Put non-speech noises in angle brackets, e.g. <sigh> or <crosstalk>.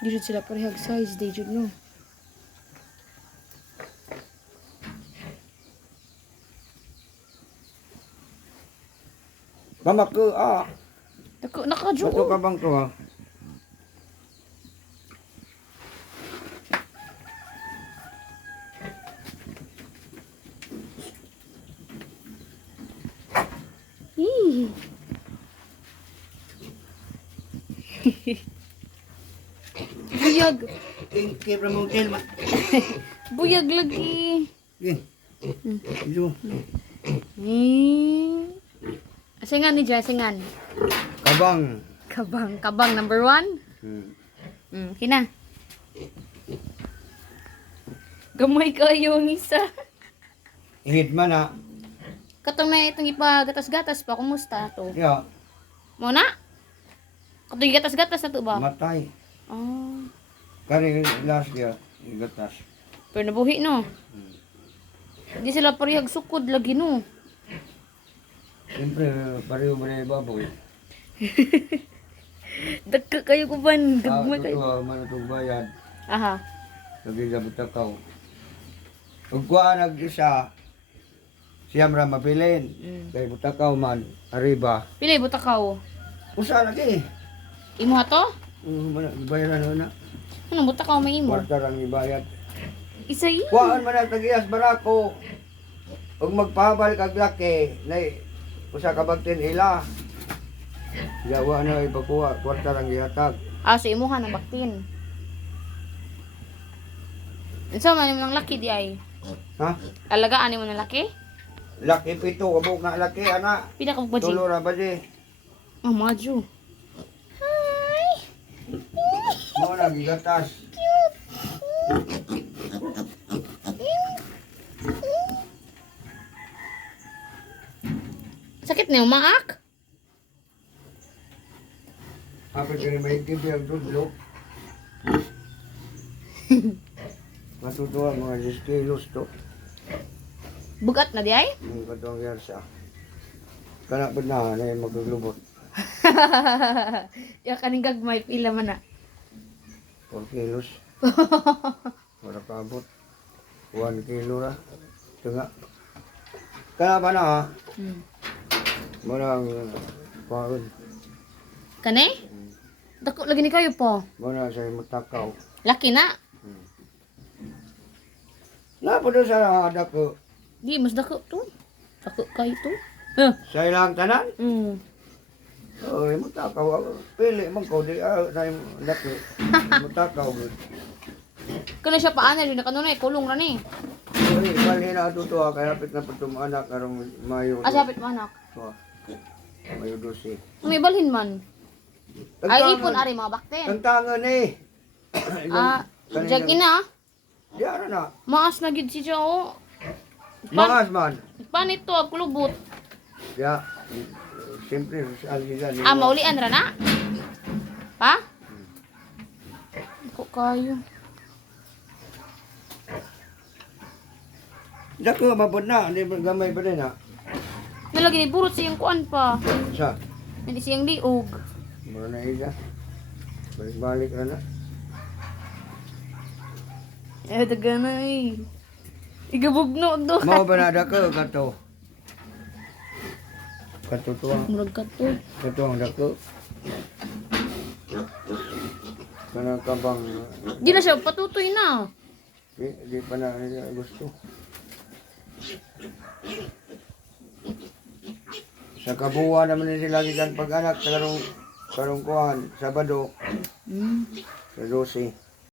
Di jud sila parehag size, di jud no. Mamak ko, ah. Naka naka Bato ka bang to ha? Ih. Buyag. Mo hotel ma. Buyag lagi. Eh. Ito. Eh. Asingan ni Jai, asingan. Kabang. Kabang, kabang number one. Hmm. Hmm, kina. Gamay kayo ang isa. Ihit man ha. Katong na itong ipagatas-gatas pa, kumusta to? Ya, Mo na? Katong gatas-gatas na to ba? matay. Oh. Kani last year, igatas. Pero nabuhi no. Hindi sila parehag sukod lagi no. Siyempre, pareho mo na ibabaw <laughs> eh. Dagka kayo ko ban, Ah, gagmay kayo. totoo, manutong bayad. Aha. Lagi sa butakaw. Ug kuha nag isa, siyam ra mapilin. Mm. Kay butakaw man, arriba. Pili buta ka Usa lagi. Imo to? Um, bayaran na na. Ano buta ka may imo? Kwarta lang ibayad. Isa yi. Kuhaan man ang tagiyas barako. Ug magpahabal kag laki, nay usa ka bagtin ila. Yawa na ipakuha, kwarta lang ihatag. Ah, so imo ng baktin. Unsa man mo ng laki di ay? Ha? Alagaan mo ng laki? Laki pito, kabuk na laki, ana. Pila ka budget? Tulo ra ba di? Oh, maju. Mo na gigatas. Sakit na yung maak? Kapag ka may kibi <laughs> ang tudlo. Matutuwa mga 10 kilos to. Bugat na di ay? Yung katong yarsa. Kana pa na na yung magaglubot. Ya kaning gagmay pila man na. 4 kilos. <laughs> Wala ka abot. 1 kilo ra. Tunga. Kana pa na ha. Hmm. Muna ang paon. Kani? Dako lagi ni kayo po. Muna sa mutakaw. Laki na. Na po doon sa dako. Di mas dako to. Dako kayo to. Huh. Sa ilang tanan. Hmm. Oh, mutakaw. Pili man ko di ah, na yung dako. <laughs> Mutakaw. gud. Kana siya paana rin kanunay kulong ra ni. Uy, bali na ato to ah, kaya pit na patum anak karong mayo. Ah, sapit mo anak. Oh. Mayo dosi. May balhin man. Ay ipon ari mga bakten. Ang tangan eh. <coughs> Ah, jag ina. Di ara na. Maas na gid si oh. Mangas man. Panit to ag kulubot. Ya. Siyempre, algisan. Ah, maulian ra na? Pa? Ko kayo. Dako, mabot na. Hindi ba gamay pa rin ha. Nalagi ni burot siyang kuan pa. Sa? Hindi siyang liog. Mura na isa. Balik-balik na na. Eh, daga na eh. Igabugno do. Mao ba na dako, kato? Kato to ang. Murag ka to. Kato ang dako. Kanang kabang. Di na siya, patutoy na. Di, di pa na gusto. Sa kabuuan naman nila gikan pag-anak sa karong karong kuhan, Sabado, Hmm. sa 12.